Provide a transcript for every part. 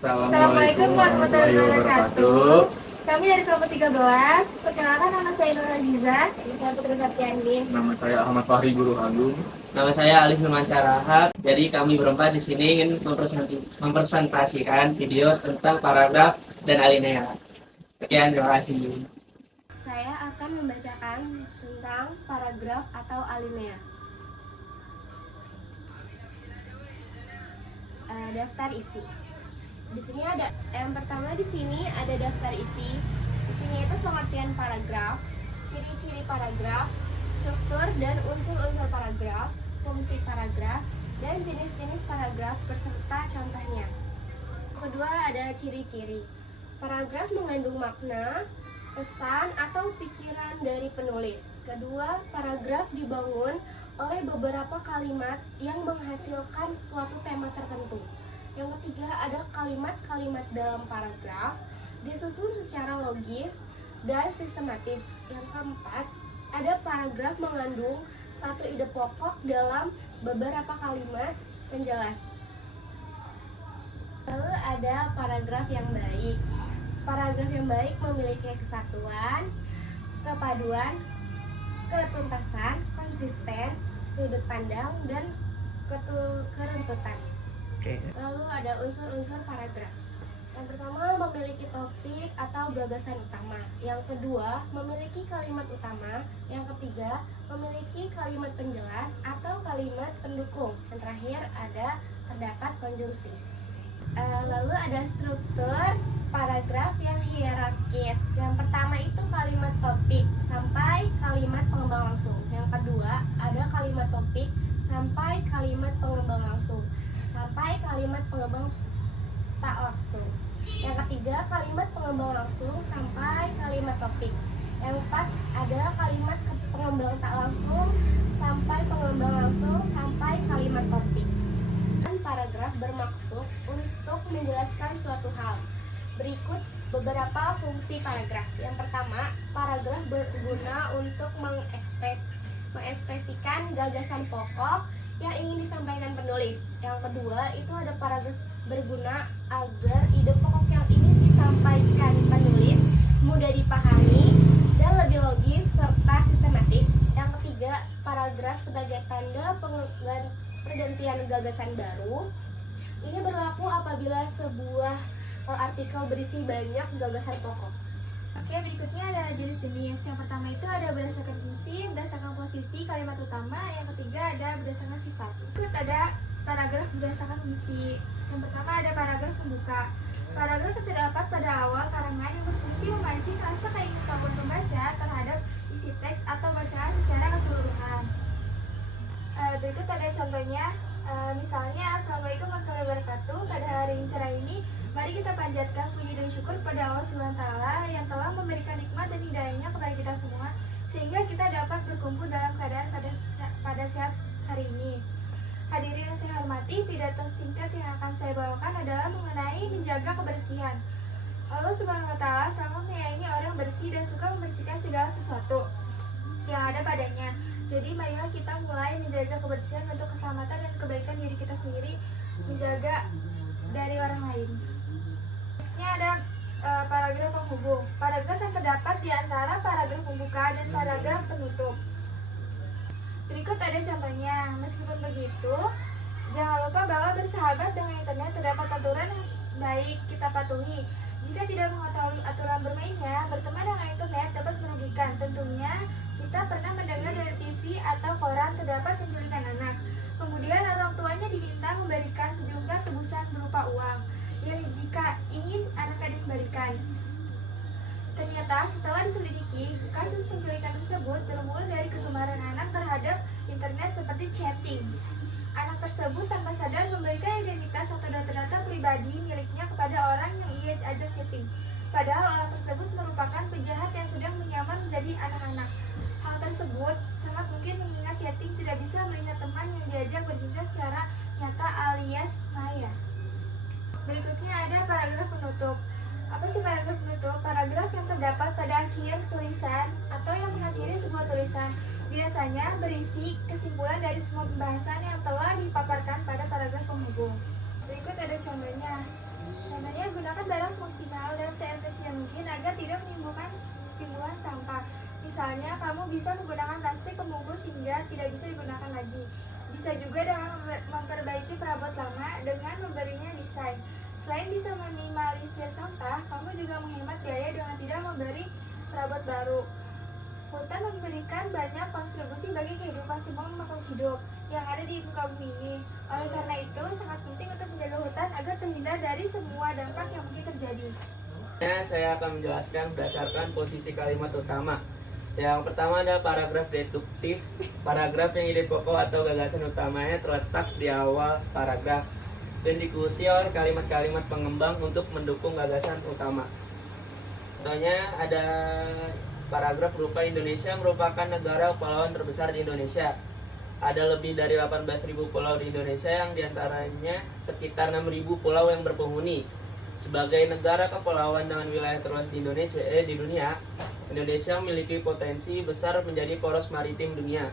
Assalamualaikum warahmatullahi wabarakatuh. Kami dari kelompok 13. Perkenalkan, nama saya Nur Aziza. Saya Putri Satyandi. Nama saya Ahmad Fahri Guru Agung. Nama saya Alif Nurmansyah. Jadi kami berempat di sini ingin mempresentasikan video tentang paragraf dan alinea. Sekian, terima kasih. Saya akan membacakan tentang paragraf atau alinea. Daftar isi. Di sini ada yang pertama, di sini ada daftar isi. Di sini itu pengertian paragraf, ciri-ciri paragraf, struktur dan unsur-unsur paragraf, fungsi paragraf, dan jenis-jenis paragraf beserta contohnya. Kedua, ada ciri-ciri. Paragraf mengandung makna, pesan atau pikiran dari penulis. Kedua, paragraf dibangun oleh beberapa kalimat yang menghasilkan suatu tema tertentu. Yang ketiga, ada kalimat-kalimat dalam paragraf disusun secara logis dan sistematis. Yang keempat, ada paragraf mengandung satu ide pokok dalam beberapa kalimat penjelas. Lalu ada paragraf yang baik. Paragraf yang baik memiliki kesatuan, kepaduan, ketuntasan, konsisten, sudut pandang, dan keruntutan. Lalu ada unsur-unsur paragraf. Yang pertama, memiliki topik atau gagasan utama. Yang kedua, memiliki kalimat utama. Yang ketiga, memiliki kalimat penjelas atau kalimat pendukung. Yang terakhir, ada terdapat konjungsi. Lalu ada struktur paragraf yang hierarkis. Yang pertama itu kalimat topik sampai kalimat pengembang langsung. Yang kedua, ada kalimat topik sampai kalimat pengembang langsung, sampai kalimat pengembang tak langsung. Yang ketiga, kalimat pengembang langsung sampai kalimat topik. Yang keempat, ada kalimat pengembang tak langsung sampai pengembang langsung sampai kalimat topik. Dan paragraf bermaksud untuk menjelaskan suatu hal. Berikut beberapa fungsi paragraf. Yang pertama, paragraf berguna untuk mengekspresikan gagasan pokok yang ingin disampaikan penulis. Yang kedua, itu ada paragraf berguna agar ide pokok yang ingin disampaikan penulis mudah dipahami dan lebih logis serta sistematis. Yang ketiga, paragraf sebagai tanda pergantian gagasan baru. Ini berlaku apabila sebuah artikel berisi banyak gagasan pokok. Oke, berikutnya ada jenis-jenis. Yang pertama itu ada berdasarkan fungsi, berdasarkan posisi kalimat utama. Yang ketiga ada berdasarkan sifat. Berikut ada paragraf berdasarkan fungsi. Yang pertama ada paragraf pembuka. Paragraf terdapat pada awal karangan yang berfungsi memancing rasa keingin-tahuan pembaca terhadap isi teks atau bacaan secara keseluruhan. Berikut ada contohnya. Misalnya, Assalamualaikum warahmatullahi wabarakatuh. Pada hari yang cerah ini, mari kita panjatkan puji dan syukur pada Allah SWT yang telah memberikan nikmat dan hidayahnya kepada kita semua, sehingga kita dapat berkumpul dalam keadaan pada sehat hari ini. Hadirin yang saya hormati, pidato singkat yang akan saya bawakan adalah mengenai menjaga kebersihan. Allah SWT sangat menyayangi orang bersih dan suka membersihkan segala sesuatu yang ada padanya. Jadi marilah kita mulai menjaga kebersihan untuk keselamatan dan kebaikan diri kita sendiri, menjaga dari orang lain. Ini ada paragraf penghubung. Paragraf yang terdapat di antara paragraf pembuka dan paragraf penutup. Berikut ada contohnya. Meskipun begitu, jangan lupa bahwa bersahabat dengan internet terdapat aturan yang baik kita patuhi. Jika tidak mengetahui aturan bermainnya, berteman dengan internet dapat merugikan. Tentunya kita pernah mendengar dari TV atau koran terdapat penculikan anak. Kemudian orang tuanya diminta memberikan sejumlah tebusan berupa uang yang jika ingin anaknya dikembalikan. Ternyata setelah diselidiki, kasus penculikan tersebut bermula dari kegemaran anak terhadap internet seperti chatting. Anak tersebut tanpa sadar memberikan identitas atau data-data pribadi miliknya kepada orang yang ia ajak chatting. Padahal orang tersebut merupakan penjahat yang sedang menyamar menjadi anak-anak. Hal tersebut sangat mungkin mengingat chatting tidak bisa melihat teman yang diajak berbincang secara nyata alias maya. Berikutnya ada paragraf penutup. Apa sih paragraf penutup? Paragraf yang terdapat pada akhir tulisan atau yang mengakhiri sebuah tulisan. Biasanya berisi kesimpulan dari semua pembahasan yang telah dipaparkan pada paragraf penghubung. Berikut ada contohnya. Contohnya bisa menggunakan plastik pembungkus hingga tidak bisa digunakan lagi. Bisa juga dengan memperbaiki perabot lama dengan memberinya desain. Selain bisa meminimalisir sampah, kamu juga menghemat biaya dengan tidak memberi perabot baru. Hutan memberikan banyak kontribusi bagi kehidupan semua makhluk hidup yang ada di muka bumi ini. Oleh karena itu, sangat penting untuk menjaga hutan agar terhindar dari semua dampak yang mungkin terjadi. Saya akan menjelaskan berdasarkan posisi kalimat utama. Yang pertama ada paragraf deduktif. Paragraf yang ide pokok atau gagasan utamanya terletak di awal paragraf dan diikuti oleh kalimat-kalimat pengembang untuk mendukung gagasan utama. Contohnya ada paragraf berupa Indonesia merupakan negara kepulauan terbesar di Indonesia. Ada lebih dari 18.000 pulau di Indonesia yang diantaranya sekitar 6.000 pulau yang berpenghuni. Sebagai negara kepulauan dengan wilayah terluas di dunia, Indonesia memiliki potensi besar menjadi poros maritim dunia.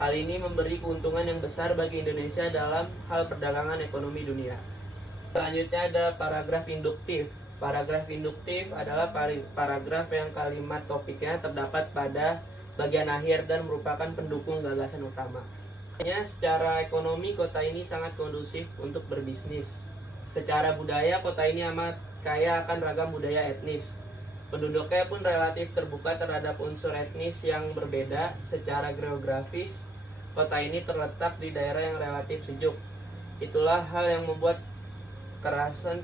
Hal ini memberi keuntungan yang besar bagi Indonesia dalam hal perdagangan ekonomi dunia. Selanjutnya ada paragraf induktif. Paragraf induktif adalah paragraf yang kalimat topiknya terdapat pada bagian akhir dan merupakan pendukung gagasan utama. Secara ekonomi, kota ini sangat kondusif untuk berbisnis. Secara budaya, kota ini amat kaya akan ragam budaya etnis. Penduduknya pun relatif terbuka terhadap unsur etnis yang berbeda. Secara geografis, kota ini terletak di daerah yang relatif sejuk. Itulah hal yang membuat kerasan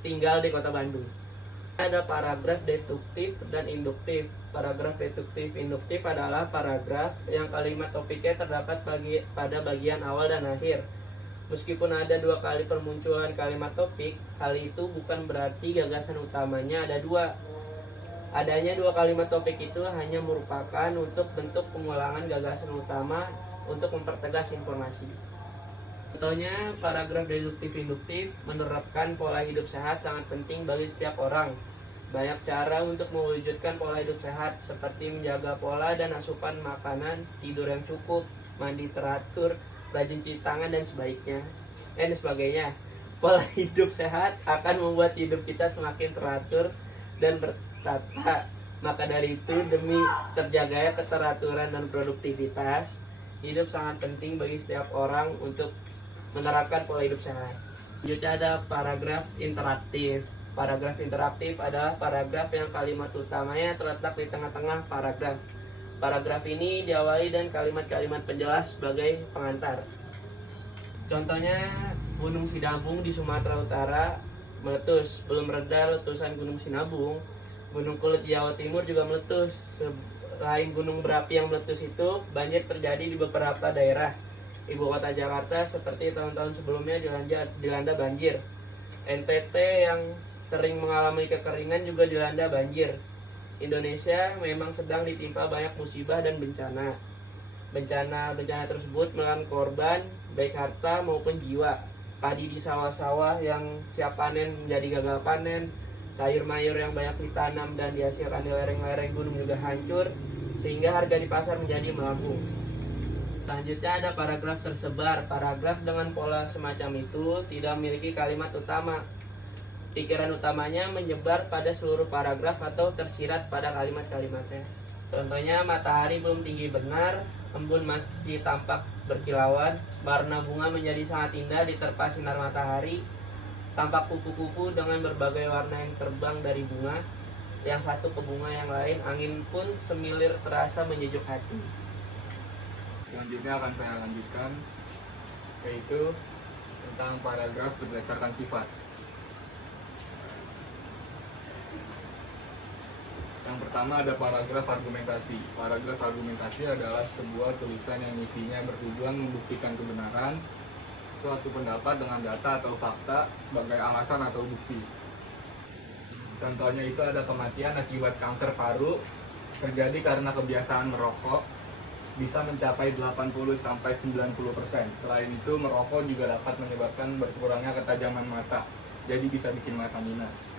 tinggal di kota Bandung. Ada paragraf deduktif dan induktif. Paragraf deduktif induktif adalah paragraf yang kalimat topiknya terdapat pada bagian awal dan akhir. Meskipun ada 2 kali permunculan kalimat topik, hal itu bukan berarti gagasan utamanya ada 2. Adanya 2 kalimat topik itu hanya merupakan untuk bentuk pengulangan gagasan utama untuk mempertegas informasi. Contohnya, paragraf deduktif-induktif menerapkan pola hidup sehat sangat penting bagi setiap orang. Banyak cara untuk mewujudkan pola hidup sehat seperti menjaga pola dan asupan makanan, tidur yang cukup, mandi teratur, rajin cuci tangan dan sebagainya. Pola hidup sehat akan membuat hidup kita semakin teratur dan bertata. Maka dari itu, demi terjaganya keteraturan dan produktivitas, hidup sangat penting bagi setiap orang untuk menerapkan pola hidup sehat. Selanjutnya ada paragraf interaktif. Paragraf interaktif adalah paragraf yang kalimat utamanya terletak di tengah-tengah paragraf. Paragraf ini diawali dengan kalimat-kalimat penjelas sebagai pengantar. Contohnya, Gunung Sinabung di Sumatera Utara meletus. Belum reda letusan Gunung Sinabung, Gunung Kelut di Jawa Timur juga meletus. Selain gunung berapi yang meletus itu, banjir terjadi di beberapa daerah. Ibu kota Jakarta seperti tahun-tahun sebelumnya dilanda banjir. NTT yang sering mengalami kekeringan juga dilanda banjir. Indonesia memang sedang ditimpa banyak musibah dan bencana. Bencana tersebut menelan korban baik harta maupun jiwa. Padi di sawah-sawah yang siap panen menjadi gagal panen. Sayur mayur yang banyak ditanam dan dihasilkan di lereng-lereng gunung juga hancur, sehingga harga di pasar menjadi melambung. Selanjutnya ada paragraf tersebar. Paragraf dengan pola semacam itu tidak memiliki kalimat utama. Pikiran utamanya menyebar pada seluruh paragraf atau tersirat pada kalimat-kalimatnya. Contohnya, matahari belum tinggi benar, embun masih tampak berkilauan, warna bunga menjadi sangat indah diterpa sinar matahari, tampak kupu-kupu dengan berbagai warna yang terbang dari bunga, yang satu ke bunga yang lain, angin pun semilir terasa menyejuk hati. Selanjutnya akan saya lanjutkan, yaitu tentang paragraf berdasarkan sifat. Yang pertama ada paragraf argumentasi. Paragraf argumentasi adalah sebuah tulisan yang isinya bertujuan membuktikan kebenaran suatu pendapat dengan data atau fakta sebagai alasan atau bukti. Contohnya itu ada kematian akibat kanker paru terjadi karena kebiasaan merokok bisa mencapai 80-90%. Selain itu, merokok juga dapat menyebabkan berkurangnya ketajaman mata, jadi bisa bikin mata minus.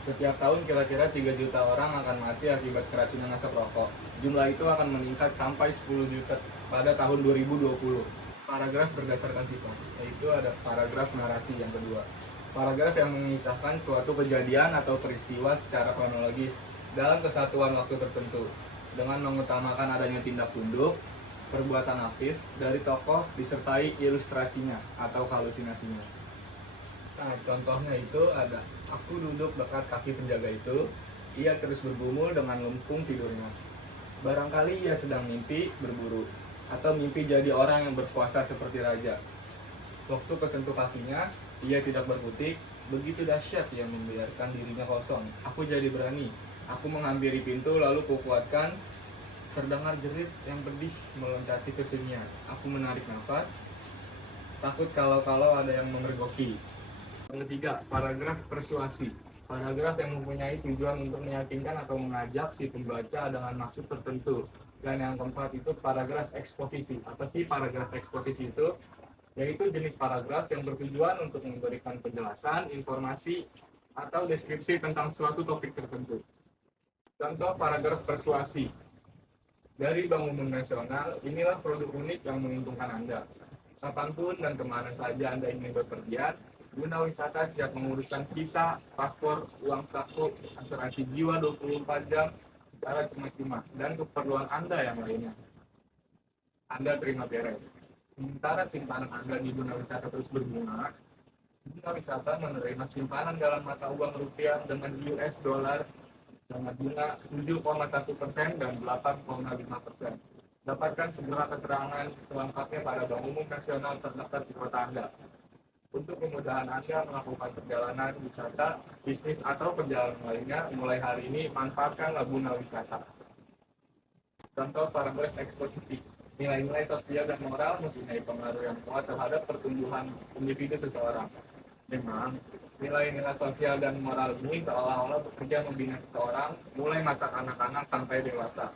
Setiap tahun kira-kira 3 juta orang akan mati akibat keracunan asap rokok. Jumlah itu akan meningkat sampai 10 juta pada tahun 2020. Paragraf berdasarkan sifat, yaitu ada paragraf narasi yang kedua. Paragraf yang mengisahkan suatu kejadian atau peristiwa secara kronologis dalam kesatuan waktu tertentu. dengan mengutamakan adanya tindak tunduk, perbuatan afif dari tokoh disertai ilustrasinya atau halusinasinya. Nah, contohnya itu ada, aku duduk dekat kaki penjaga itu, ia terus bergumul dengan lempung tidurnya. Barangkali ia sedang mimpi berburu, atau mimpi jadi orang yang berkuasa seperti raja. Waktu kesentuh kakinya, ia tidak berkutik, begitu dahsyat ia membiarkan dirinya kosong. Aku jadi berani, aku menghampiri pintu lalu kukuatkan, terdengar jerit yang pedih meloncati ke sunyian. Aku menarik nafas, takut kalau ada yang memergoki. Yang ketiga, paragraf persuasi. Paragraf yang mempunyai tujuan untuk meyakinkan atau mengajak si pembaca dengan maksud tertentu. Dan yang keempat itu paragraf eksposisi. Apa sih paragraf eksposisi itu? Yaitu jenis paragraf yang bertujuan untuk memberikan penjelasan, informasi, atau deskripsi tentang suatu topik tertentu. Contoh paragraf persuasi. Dari Bank Umum Nasional, inilah produk unik yang menguntungkan Anda. Kapanpun dan kemana saja Anda ingin bepergian, guna wisata siap menguruskan visa, paspor, uang saku, asuransi jiwa 24 jam, secara cuma-cuma, dan keperluan Anda yang lainnya. Anda terima beres. Sementara simpanan Anda di guna wisata terus berbunga, guna wisata menerima simpanan dalam mata uang rupiah dengan US dollar dengan bunga 7,1% dan 8,5%. Dapatkan segera keterangan selengkapnya pada Bank Umum Nasional terdekat di kota Anda. Untuk kemudahan Anda melakukan perjalanan wisata, bisnis, atau perjalanan lainnya, mulai hari ini manfaatkan Guna Wisata. Contoh paragraf eksposisi. Nilai-nilai sosial dan moral mempunyai pengaruh yang kuat terhadap pertumbuhan individu seseorang. Memang, nilai-nilai sosial dan moral ini seolah-olah bekerja membina seseorang mulai masa kanak-kanak sampai dewasa.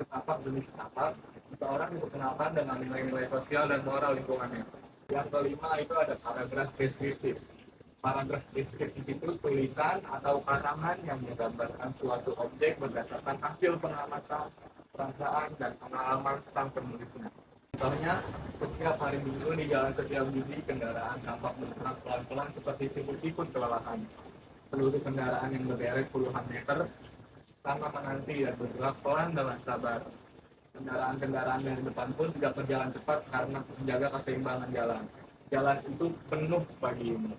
Setapak demi setapak, seseorang diperkenalkan dengan nilai-nilai sosial dan moral lingkungannya. Yang kelima itu ada paragraf deskriptif. Paragraf deskriptif itu tulisan atau karangan yang menggambarkan suatu objek berdasarkan hasil pengamatan, perasaan, dan pengalaman sang penulisnya. Contohnya, setiap hari Minggu di Jalan Setiabudi, kendaraan tampak bergerak pelan-pelan seperti siput-siput kelelahan. Seluruh kendaraan yang berderet puluhan meter sama menanti dan bergerak pelan dengan sabar. Kendaraan-kendaraan yang di depan pun tidak berjalan cepat karena menjaga keseimbangan jalan. Jalan itu penuh pagi ini.